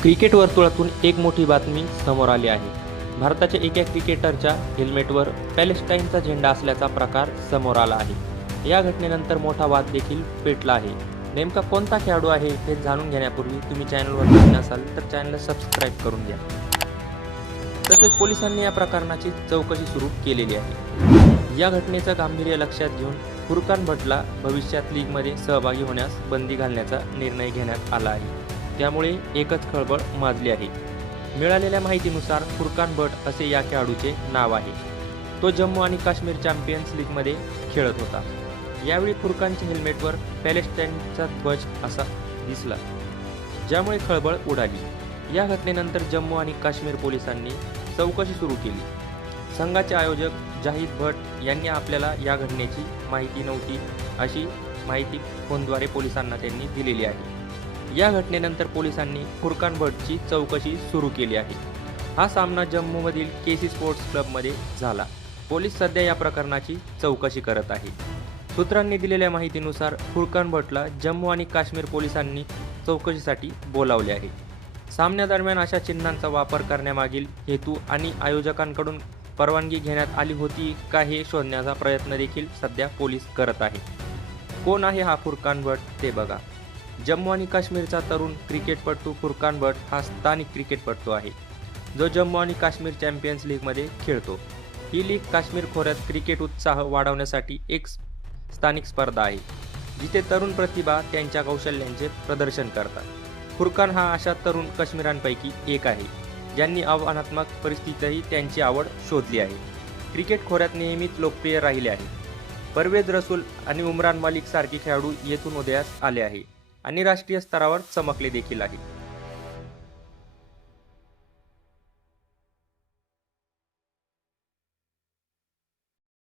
Cricket वर्तुळातून एक मोठी बातमी समोर आली आहे. भारताच्या एका क्रिकेटरच्या हेल्मेटवर पॅलेस्टाईनचा झेंडा असल्याचा प्रकार समोर आला आहे. या घटनेनंतर मोठा वाद देखील पेटला आहे. नेमका कोणता खेळाडू आहे हे जाणून घेण्यापूर्वी तुम्ही चॅनलवर नवीन असाल तर चॅनलला सबस्क्राईब करून घ्या. तसेच पोलिसांनी या प्रकरणाची चौकशी सुरू केलेली आहे. या घटनेचं गांभीर्य लक्षात घेऊन फुरकान भटला भविष्यात लीगमध्ये सहभागी होण्यास बंदी घालण्याचा निर्णय घेण्यात आला आहे. त्यामुळे एकच खळबळ माजली आहे. मिळालेल्या माहितीनुसार फुरकान भट असे या खेळाडूचे नाव आहे. तो जम्मू आणि काश्मीर चॅम्पियन्स लीगमध्ये खेळत होता. यावेळी फुरकानच्या हेल्मेटवर पॅलेस्टाईनचा ध्वज असा दिसला, ज्यामुळे खळबळ उडाली. या घटनेनंतर जम्मू आणि काश्मीर पोलिसांनी चौकशी सुरू केली. संघाचे आयोजक जाहिद भट यांनी आपल्याला या घटनेची माहिती नव्हती अशी माहिती फोनद्वारे पोलिसांना त्यांनी दिलेली आहे. या घटनेनंतर पोलिसांनी फुरकान भटची चौकशी सुरू केली आहे. हा सामना जम्मूमधील केसी स्पोर्ट्स क्लबमध्ये झाला. पोलीस सध्या या प्रकरणाची चौकशी करत आहे. सूत्रांनी दिलेल्या माहितीनुसार फुरकान भटला जम्मू आणि काश्मीर पोलिसांनी चौकशीसाठी बोलावले आहे. सामन्यादरम्यान अशा चिन्हांचा वापर करण्यामागील हेतू आणि आयोजकांकडून परवानगी घेण्यात आली होती का हे शोधण्याचा प्रयत्न देखील सध्या पोलीस करत आहे. कोण आहे हा फुरकान भट ते बघा. जम्मू आणि काश्मीरचा तरुण क्रिकेटपटू फुरकान भट हा स्थानिक क्रिकेटपटू आहे, जो जम्मू आणि काश्मीर चॅम्पियन्स लीगमध्ये खेळतो. ही लीग काश्मीर खोऱ्यात क्रिकेट उत्साह वाढवण्यासाठी एक स्थानिक स्पर्धा आहे, जिथे तरुण प्रतिभा त्यांच्या कौशल्यांचे प्रदर्शन करतात. फुरकान हा अशा तरुण काश्मीरांपैकी एक आहे, ज्यांनी आव्हानात्मक परिस्थितीतही त्यांची आवड शोधली आहे. क्रिकेट खोऱ्यात नेहमीच लोकप्रिय राहिले आहे. परवेज रसूल आणि उमरान मलिक सारखे खेळाडू येथून उदयास आले आहे आणि राष्ट्रीय स्तरावर चमकले देखील आहे.